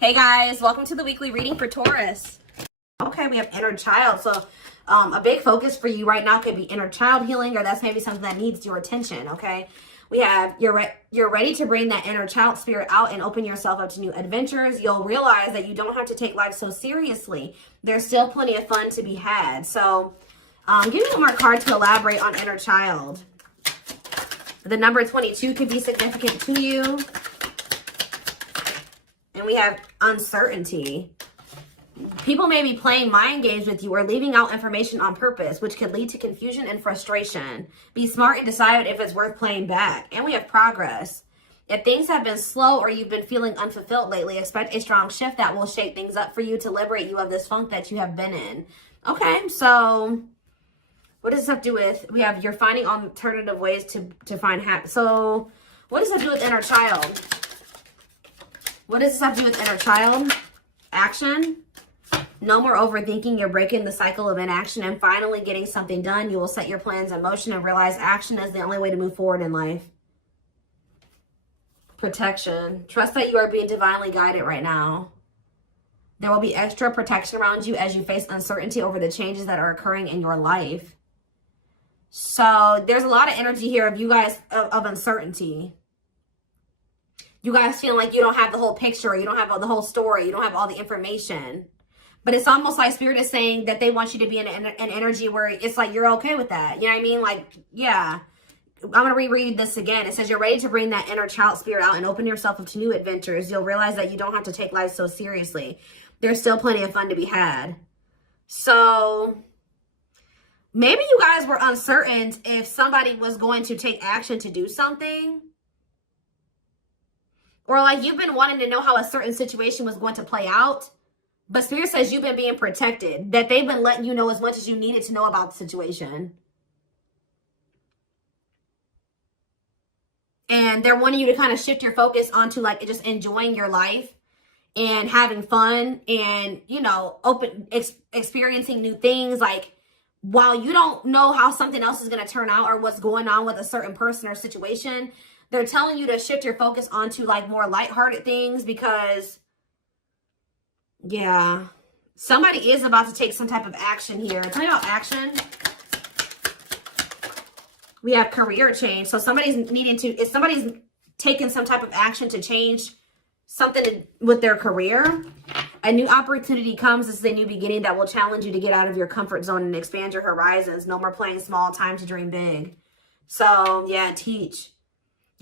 Hey guys, welcome to the weekly reading for Taurus. Okay, we have inner child. So a big focus for you right now could be inner child healing, or that's maybe something that needs your attention, okay? We have you're ready to bring that inner child spirit out and open yourself up to new adventures. You'll realize that you don't have to take life so seriously. There's still plenty of fun to be had. So give me one more card to elaborate on inner child. The number 22 could be significant to you. And we have uncertainty. People may be playing mind games with you or leaving out information on purpose, which could lead to confusion and frustration. Be smart and decide if it's worth playing back. And we have progress. If things have been slow or you've been feeling unfulfilled lately, expect a strong shift that will shake things up for you to liberate you of this funk that you have been in. Okay, so what does this have to do with? We have you're finding alternative ways to find happiness. So what does that do with inner child? What does this have to do with inner child? Action. No more overthinking. You're breaking the cycle of inaction and finally getting something done. You will set your plans in motion and realize action is the only way to move forward in life. Protection. Trust that you are being divinely guided right now. There will be extra protection around you as you face uncertainty over the changes that are occurring in your life. So there's a lot of energy here of you guys of uncertainty. You guys feel like you don't have the whole picture. You don't have the whole story. You don't have all the information. But it's almost like Spirit is saying that they want you to be in an energy where it's like you're okay with that. You know what I mean? Like, yeah. I'm going to reread this again. It says you're ready to bring that inner child spirit out and open yourself up to new adventures. You'll realize that you don't have to take life so seriously. There's still plenty of fun to be had. So maybe you guys were uncertain if somebody was going to take action to do something. Or like you've been wanting to know how a certain situation was going to play out. But Spirit says you've been being protected. That they've been letting you know as much as you needed to know about the situation. And they're wanting you to kind of shift your focus onto like just enjoying your life. And having fun. And, you know, experiencing new things. Like while you don't know how something else is going to turn out. Or what's going on with a certain person or situation. They're telling you to shift your focus onto like more lighthearted things because, yeah, somebody is about to take some type of action here. Tell me about action. We have career change. So somebody's if somebody's taking some type of action to change something with their career, a new opportunity comes. This is a new beginning that will challenge you to get out of your comfort zone and expand your horizons. No more playing small, time to dream big. So yeah, teach.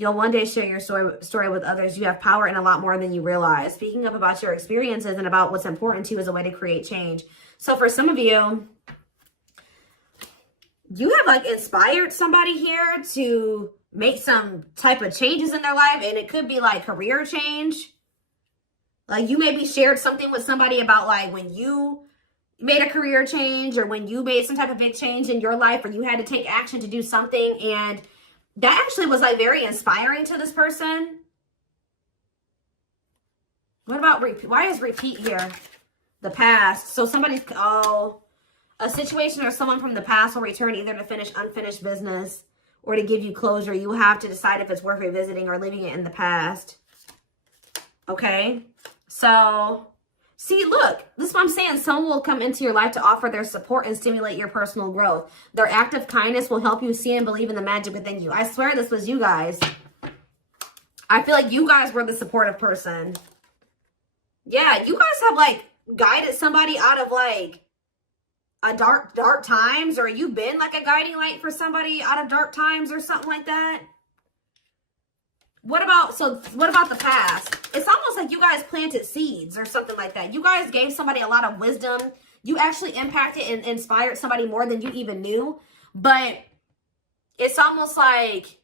You'll one day share your story with others. You have power in a lot more than you realize. Speaking up about your experiences and about what's important to you is a way to create change. So for some of you, you have like inspired somebody here to make some type of changes in their life. And it could be like career change. Like you maybe shared something with somebody about like when you made a career change or when you made some type of big change in your life or you had to take action to do something, and that actually was like very inspiring to this person. What about repeat? Why is repeat here? The past. So somebody's, a situation or someone from the past will return either to finish unfinished business or to give you closure. You have to decide if it's worth revisiting or leaving it in the past. Okay. So see, look, this is what I'm saying. Someone will come into your life to offer their support and stimulate your personal growth. Their act of kindness will help you see and believe in the magic within you. I swear this was you guys. I feel like you guys were the supportive person. Yeah, you guys have like guided somebody out of like a dark times, or you've been like a guiding light for somebody out of dark times or something like that. What about the past? It's almost like you guys planted seeds or something like that. You guys gave somebody a lot of wisdom. You actually impacted and inspired somebody more than you even knew. But it's almost like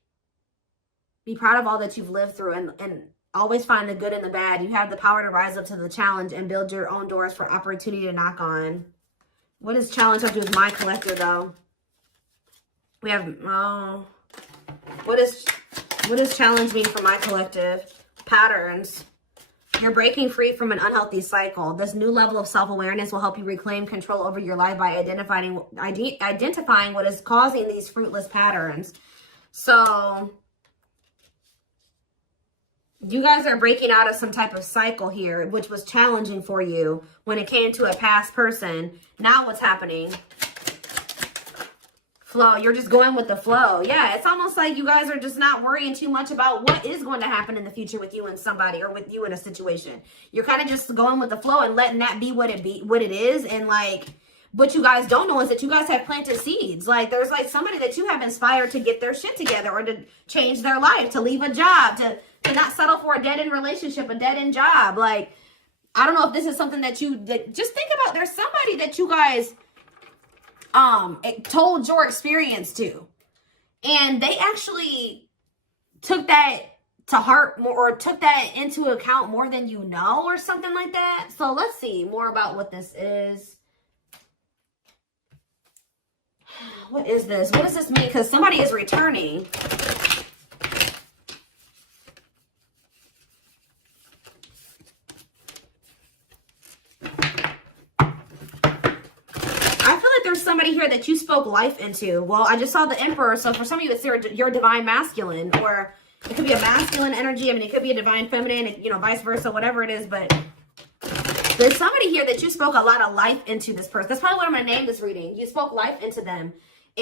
be proud of all that you've lived through and always find the good and the bad. You have the power to rise up to the challenge and build your own doors for opportunity to knock on. What does challenge have to do with my collector though? We have, what does challenge mean for my collective? Patterns. You're breaking free from an unhealthy cycle. This new level of self-awareness will help you reclaim control over your life by identifying what is causing these fruitless patterns. So You guys are breaking out of some type of cycle here, which was challenging for you when it came to a past person. Now what's happening? Flow. You're just going with the flow. Yeah, it's almost like you guys are just not worrying too much about what is going to happen in the future with you and somebody, or with you in a situation. You're kind of just going with the flow and letting that be what it is. And like, what you guys don't know is that you guys have planted seeds. Like, there's like somebody that you have inspired to get their shit together, or to change their life, to leave a job, to not settle for a dead-end relationship, a dead-end job. Like, I don't know if this is something that just think about. There's somebody that you guys told your experience to, and they actually took that to heart more, or took that into account more than you know, or something like that. So let's see more about what this is. What is this? What does this mean? Because somebody is returning. Somebody here that you spoke life into. Well, I just saw the Emperor, so for some of you, it's your divine masculine, or it could be a masculine energy. I mean, it could be a divine feminine, you know, vice versa, whatever it is. But there's somebody here that you spoke a lot of life into this person. That's probably what I'm going to name this reading. You spoke life into them.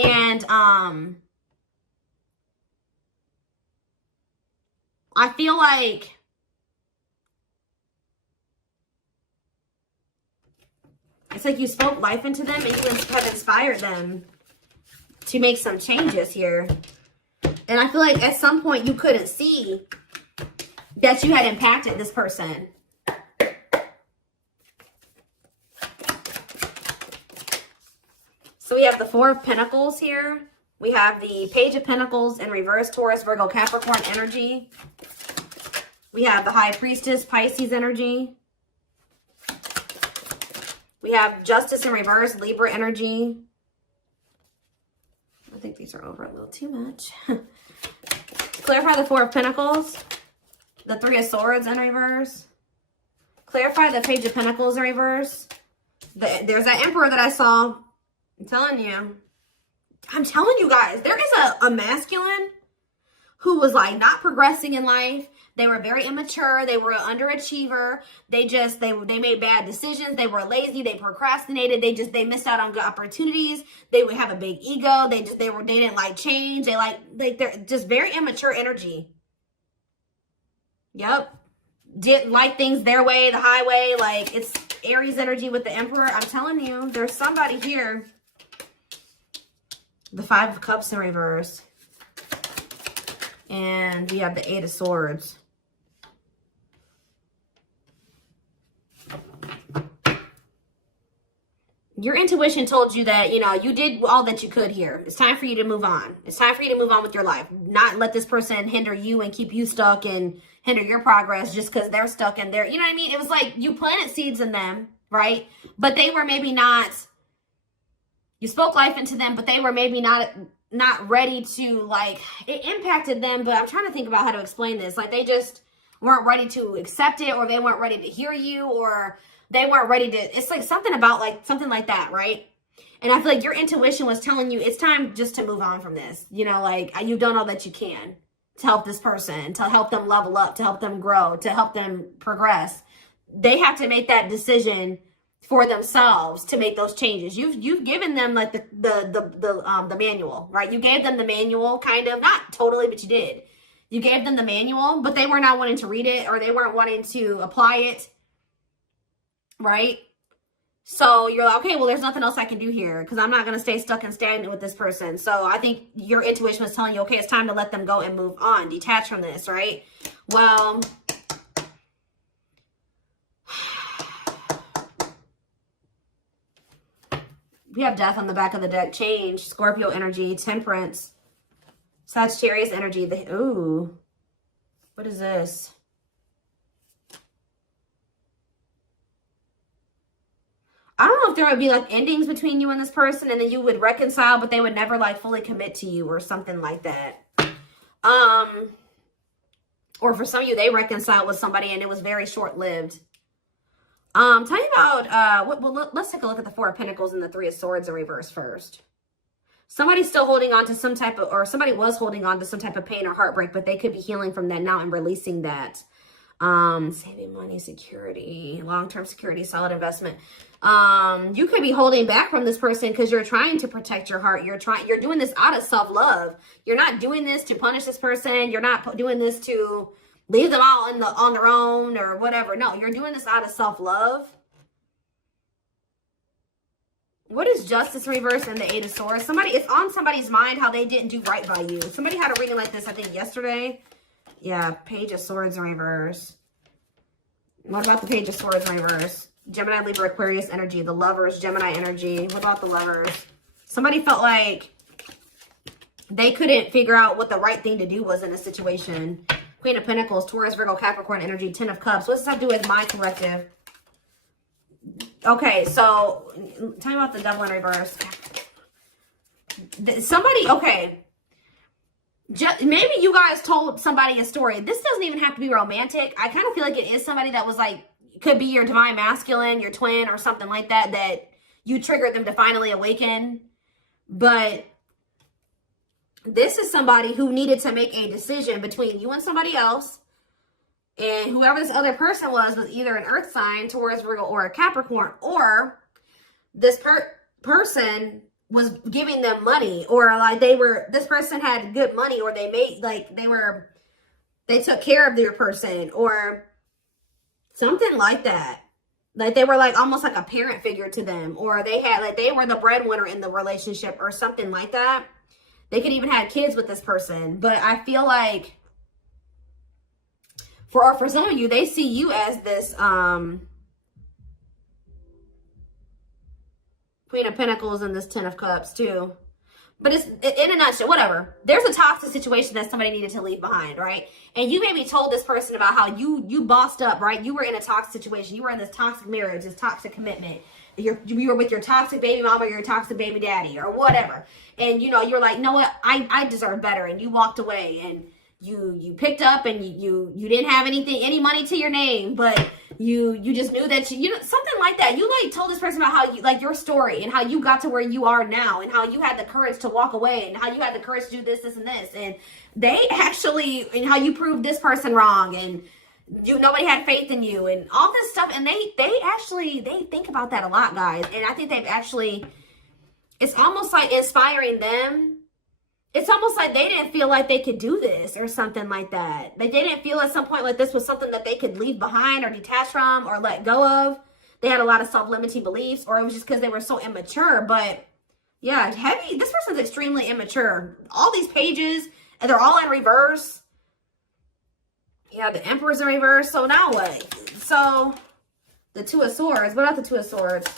And I feel like it's like you spoke life into them, and you have inspired them to make some changes here. And I feel like at some point you couldn't see that you had impacted this person. So we have the Four of Pentacles here. We have the Page of Pentacles in reverse, Taurus, Virgo, Capricorn energy. We have the High Priestess, Pisces energy. We have Justice in reverse, Libra energy. I think these are over a little too much. Clarify the Four of Pentacles. The Three of Swords in reverse. Clarify the Page of Pentacles in reverse. There's that Emperor that I saw. I'm telling you guys, there is a masculine who was like not progressing in life. They were very immature. They were an underachiever. They made bad decisions. They were lazy. They procrastinated. They missed out on good opportunities. They would have a big ego. They didn't like change. They're just very immature energy. Yep. Didn't like things their way, the highway. Like, it's Aries energy with the Emperor. I'm telling you, there's somebody here. The Five of Cups in reverse. And we have the Eight of Swords. Your intuition told you that, you know, you did all that you could here. It's time for you to move on. It's time for you to move on with your life. Not let this person hinder you and keep you stuck and hinder your progress just because they're stuck in there. You know what I mean? It was like you planted seeds in them, right? But they were maybe not, you spoke life into them, but they were maybe not ready to, like, it impacted them. But I'm trying to think about how to explain this. Like, they just weren't ready to accept it, or they weren't ready to hear you, or they weren't ready to, it's like something about like, something like that, right? And I feel like your intuition was telling you it's time just to move on from this. You know, like, you've done all that you can to help this person, to help them level up, to help them grow, to help them progress. They have to make that decision for themselves to make those changes. You've given them like the manual, right? You gave them the manual, kind of, not totally, but you did. You gave them the manual, but they were not wanting to read it, or they weren't wanting to apply it, right? So you're like, okay, well, there's nothing else I can do here because I'm not going to stay stuck and stagnant with this person. So I think your intuition was telling you, okay, it's time to let them go and move on, detach from this, right? Well, we have Death on the back of the deck. Change, Scorpio energy, Temperance, Sagittarius energy. Ooh, what is this? I don't know if there would be like endings between you and this person, and then you would reconcile, but they would never like fully commit to you or something like that. Or for some of you, they reconciled with somebody and it was very short-lived. Tell me about, let's take a look at the Four of Pentacles and the Three of Swords in reverse first. Somebody's still holding on to some type of, or somebody was holding on to some type of pain or heartbreak, but they could be healing from that now and releasing that. Saving money, security, long-term security, solid investment. You could be holding back from this person because you're trying to protect your heart. You're doing this out of self-love. You're not doing this to punish this person. You're not doing this to leave them all on their own or whatever. No, you're doing this out of self-love. What is Justice reverse and the Eight of Swords? It's on somebody's mind how they didn't do right by you. Somebody had a reading like this, I think, yesterday. Yeah, Page of Swords in reverse. What about the Page of Swords in reverse? Gemini, Libra, Aquarius energy. The Lovers, Gemini energy. What about the Lovers? Somebody felt like they couldn't figure out what the right thing to do was in a situation. Queen of Pentacles, Taurus, Virgo, Capricorn energy. Ten of Cups. What does this have to do with my collective? Okay, so tell me about the Devil in reverse. Okay. Maybe you guys told somebody a story. This doesn't even have to be romantic. I kind of feel like it is somebody that was like, could be your divine masculine, your twin, or something like that, that you triggered them to finally awaken. But this is somebody who needed to make a decision between you and somebody else. And whoever this other person was either an earth sign, Taurus, Virgo, or a Capricorn, or this person was giving them money, or like this person had good money, or they took care of their person, or something like that. Like they were like almost like a parent figure to them, or they were the breadwinner in the relationship or something like that. They could even have kids with this person. But I feel like for some of you, they see you as this Queen of Pentacles and this Ten of Cups too. But it's in a nutshell, whatever. There's a toxic situation that somebody needed to leave behind, right? And you maybe told this person about how you bossed up, right? You were in a toxic situation. You were in this toxic marriage, this toxic commitment. You were with your toxic baby mama or your toxic baby daddy or whatever. And, you're like, you know what? I deserve better. And you walked away and you picked up and you didn't have any money to your name, but you just knew that something like that. You like told this person about how you like your story and how you got to where you are now and how you had the courage to walk away and how you had the courage to do this and this. And they actually, and how you proved this person wrong and nobody had faith in you and all this stuff. And they think about that a lot, guys. And I think it's almost like inspiring them. It's almost like they didn't feel like they could do this or something like that. They didn't feel at some point like this was something that they could leave behind or detach from or let go of. They had a lot of self-limiting beliefs, or it was just because they were so immature. But yeah, this person's extremely immature. All these pages, and they're all in reverse. Yeah, the Emperor's in reverse. So now what? So the Two of Swords. What about the Two of Swords?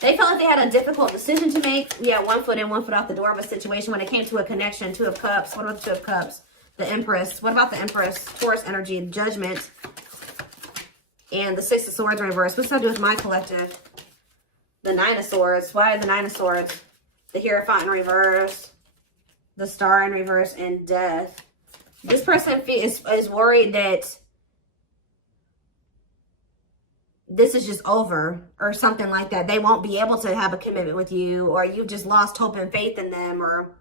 They felt like they had a difficult decision to make. Yeah, 1 foot in, 1 foot out the door of a situation when it came to a connection. Two of Cups. What about the Two of Cups? The Empress. What about the Empress? Taurus energy, Judgment. And the Six of Swords in reverse. What's that do with my collective? The Nine of Swords. Why the Nine of Swords? The Hierophant in reverse. The Star in reverse. And Death. This person is worried that this is just over or something like that. They won't be able to have a commitment with you, or you've just lost hope and faith in them, or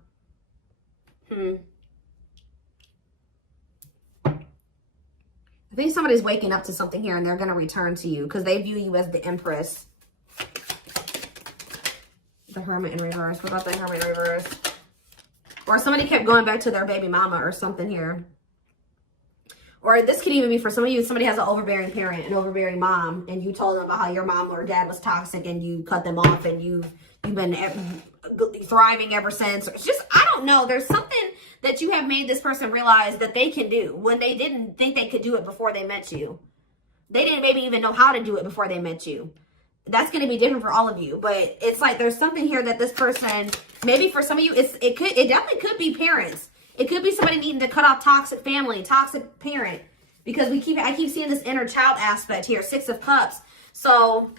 I think somebody's waking up to something here and they're going to return to you because they view you as the Empress. The Hermit in reverse. What about the Hermit in reverse? Or somebody kept going back to their baby mama or something here. Or this could even be for some of you, somebody has an overbearing parent, an overbearing mom, and you told them about how your mom or dad was toxic and you cut them off and you've been thriving ever since. It's just, I don't know. There's something that you have made this person realize that they can do when they didn't think they could do it before they met you. They didn't maybe even know how to do it before they met you. That's going to be different for all of you. But it's like there's something here that this person, maybe for some of you, it definitely could be parents. It could be somebody needing to cut off toxic family, toxic parent. Because I keep seeing this inner child aspect here, Six of Cups. So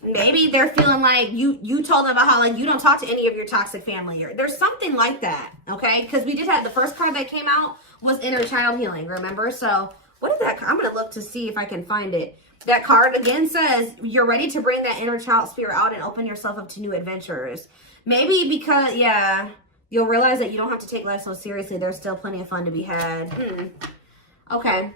maybe they're feeling like you told them about how like you don't talk to any of your toxic family. Or there's something like that, okay? Because we did have the first card that came out was inner child healing, remember? So what is that? I'm going to look to see if I can find it. That card again says you're ready to bring that inner child spirit out and open yourself up to new adventures. Maybe because, yeah, you'll realize that you don't have to take life so seriously. There's still plenty of fun to be had. Okay.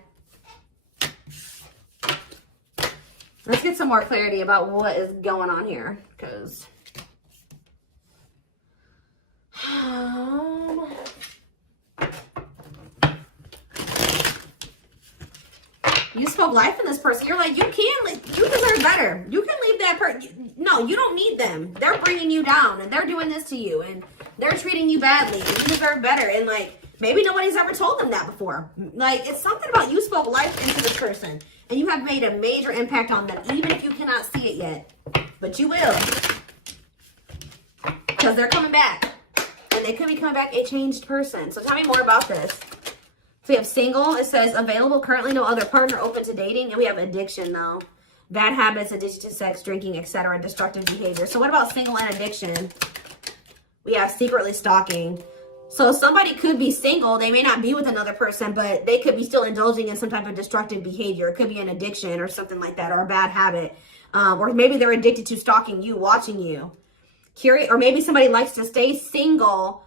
Let's get some more clarity about what is going on here, because you spoke life in this person. You're like, you deserve better. You can leave that person. No, you don't need them. They're bringing you down, and they're doing this to you, and they're treating you badly, and you deserve better. And like, maybe nobody's ever told them that before. Like, it's something about you spoke life into this person, and you have made a major impact on them, even if you cannot see it yet. But you will. Because they're coming back. And they could be coming back a changed person. So tell me more about this. So we have single. It says available, currently no other partner, open to dating. And we have addiction, though. Bad habits, addiction to sex, drinking, etc. Destructive behavior. So what about single and addiction? We have secretly stalking. So somebody could be single. They may not be with another person, but they could be still indulging in some type of destructive behavior. It could be an addiction or something like that, or a bad habit. Or maybe they're addicted to stalking you, watching you. Curious, or maybe somebody likes to stay single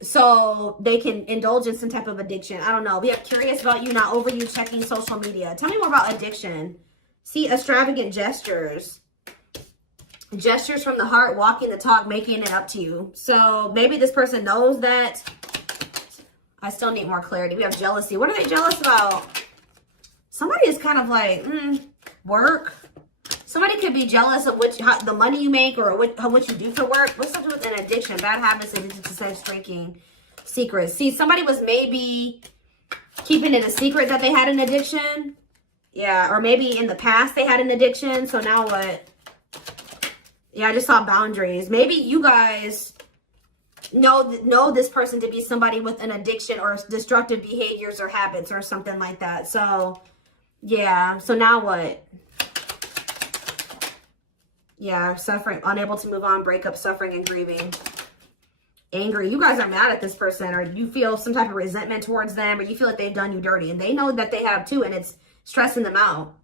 so they can indulge in some type of addiction. I don't know. We have curious about you, not over you, checking social media. Tell me more about addiction. See, extravagant gestures. Gestures from the heart, walking the talk, making it up to you. So maybe this person knows that. I still need more clarity. We have jealousy. What are they jealous about? Somebody is kind of like, work. Somebody could be jealous of the money you make or what you do for work. What's something with an addiction? Bad habits, addicted to sex, drinking, secrets. See, somebody was maybe keeping it a secret that they had an addiction. Yeah, or maybe in the past they had an addiction. So now what? Yeah, I just saw boundaries. Maybe you guys know this person to be somebody with an addiction or destructive behaviors or habits or something like that. So, yeah. So now what? Yeah, suffering, unable to move on, breakup, suffering, and grieving. Angry. You guys are mad at this person, or you feel some type of resentment towards them, or you feel like they've done you dirty. And they know that they have too, and it's stressing them out.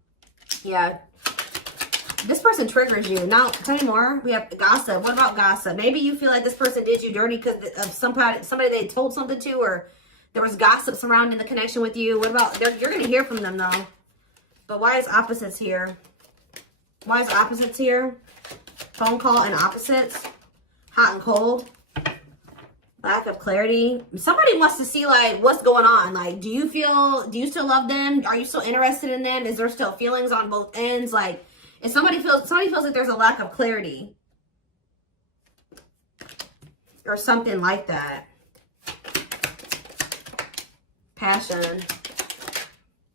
Yeah. This person triggers you. Now, tell me more. We have gossip. What about gossip? Maybe you feel like this person did you dirty because of somebody they told something to, or there was gossip surrounding the connection with you. What about, you're going to hear from them, though. But why is opposites here? Why is opposites here? Phone call and opposites. Hot and cold. Lack of clarity. Somebody wants to see, like, what's going on. Like, do you still love them? Are you still interested in them? Is there still feelings on both ends? Like, if somebody feels like there's a lack of clarity. Or something like that. Passion.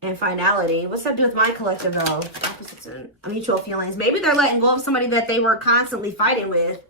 And finality. What's that do with my collective, though? Opposites and mutual feelings. Maybe they're letting go of somebody that they were constantly fighting with.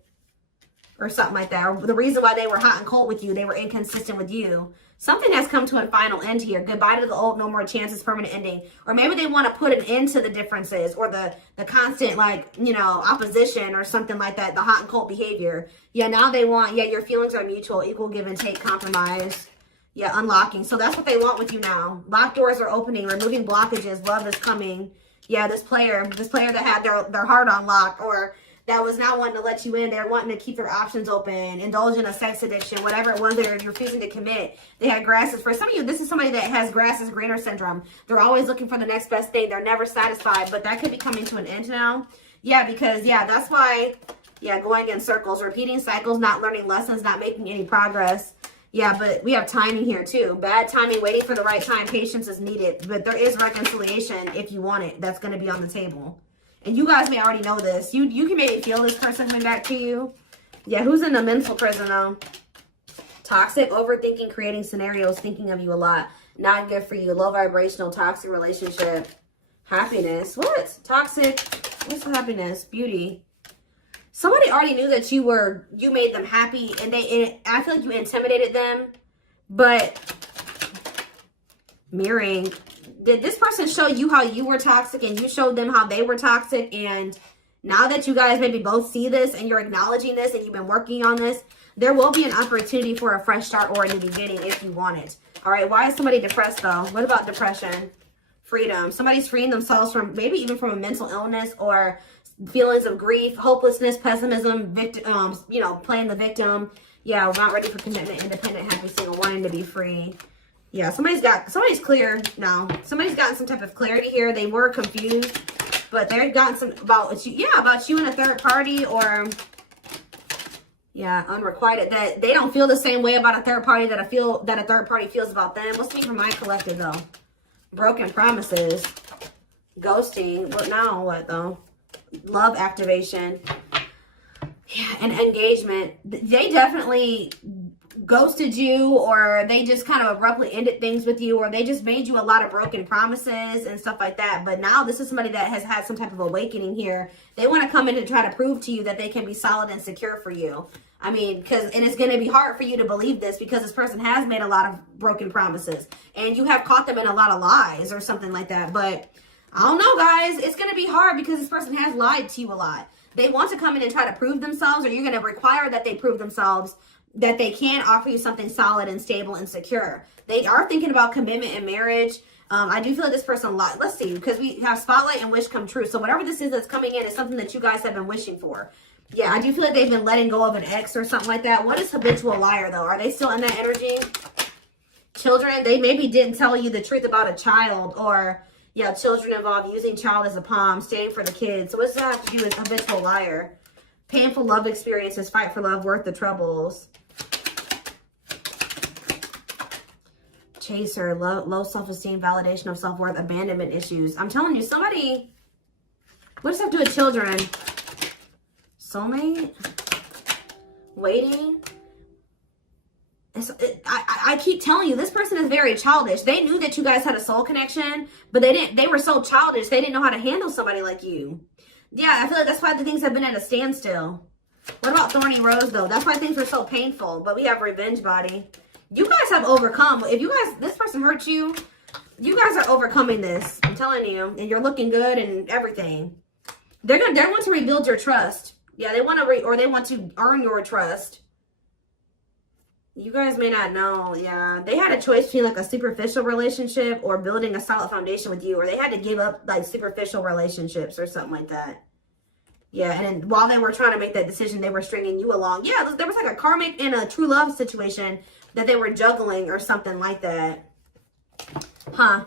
Or something like that. Or the reason why they were hot and cold with you. They were inconsistent with you. Something has come to a final end here. Goodbye to the old, no more chances, permanent ending. Or maybe they want to put an end to the differences. Or the constant, like, you know, opposition or something like that. The hot and cold behavior. Yeah, now they want, yeah, your feelings are mutual. Equal give and take, compromise. Yeah, unlocking. So that's what they want with you now. Locked doors are opening. Removing blockages. Love is coming. Yeah, this player that had their heart unlocked, or that was not wanting to let you in. They're wanting to keep their options open, indulge in a sex addiction, whatever it was they're refusing to commit. They had grasses. For some of you, this is somebody that has grass is greener syndrome. They're always looking for the next best thing. They're never satisfied, but that could be coming to an end now. Yeah, because, yeah, that's why, yeah, going in circles, repeating cycles, not learning lessons, not making any progress. Yeah, but we have timing here too. Bad timing, waiting for the right time. Patience is needed. But there is reconciliation if you want it. That's going to be on the table. And you guys may already know this. You can maybe feel this person coming back to you. Yeah, who's in a mental prison though? Toxic, overthinking, creating scenarios, thinking of you a lot. Not good for you. Low vibrational, toxic relationship. Happiness. What? Toxic. What's happiness? Beauty. Somebody already knew that you made them happy, and I feel like you intimidated them. But mirroring, did this person show you how you were toxic and you showed them how they were toxic? And now that you guys maybe both see this and you're acknowledging this and you've been working on this, there will be an opportunity for a fresh start or a new beginning if you want it. All right, why is somebody depressed though? What about depression? Freedom. Somebody's freeing themselves from, maybe even from a mental illness or feelings of grief, hopelessness, pessimism, victim, you know, playing the victim. Yeah, we're not ready for commitment, independent, happy, single, wanting to be free. Yeah, somebody's clear now. Somebody's gotten some type of clarity here. They were confused. But they've gotten some about you, yeah, about you and a third party, or yeah, unrequited, that they don't feel the same way about a third party that a third party feels about them. What's me for my collective though? Broken promises, ghosting. What now? What though? Love activation. Yeah, and engagement. They definitely ghosted you, or they just kind of abruptly ended things with you, or they just made you a lot of broken promises and stuff like that. But now this is somebody that has had some type of awakening here. They want to come in and try to prove to you that they can be solid and secure for you. I mean, and it's going to be hard for you to believe this because this person has made a lot of broken promises and you have caught them in a lot of lies or something like that. But I don't know, guys. It's going to be hard because this person has lied to you a lot. They want to come in and try to prove themselves, or you're going to require that they prove themselves that they can offer you something solid and stable and secure. They are thinking about commitment and marriage. I do feel like this person, let's see, because we have spotlight and wish come true. So whatever this is that's coming in is something that you guys have been wishing for. Yeah, I do feel like they've been letting go of an ex or something like that. What is habitual liar, though? Are they still in that energy? Children, they maybe didn't tell you the truth about a child, or yeah, children involved, using child as a palm, staying for the kids. So what's that have to do with habitual liar? Painful love experiences, fight for love, worth the troubles. Chaser, low self-esteem, validation of self-worth, abandonment issues. I'm telling you, somebody, what does that have to do with children? Soulmate? Waiting? I keep telling you, this person is very childish. They knew that you guys had a soul connection, but they were so childish, they didn't know how to handle somebody like you. Yeah, I feel like that's why the things have been at a standstill. What about Thorny Rose, though? That's why things were so painful, but we have Revenge Body. You guys have overcome. If you guys, this person hurt you, you guys are overcoming this. I'm telling you, and you're looking good and everything. They want to rebuild your trust. Yeah, they want to they want to earn your trust. You guys may not know. Yeah, they had a choice between like a superficial relationship or building a solid foundation with you, or they had to give up like superficial relationships or something like that. Yeah, and then while they were trying to make that decision, they were stringing you along. Yeah, there was like a karmic and a true love situation that they were juggling or something like that. Huh.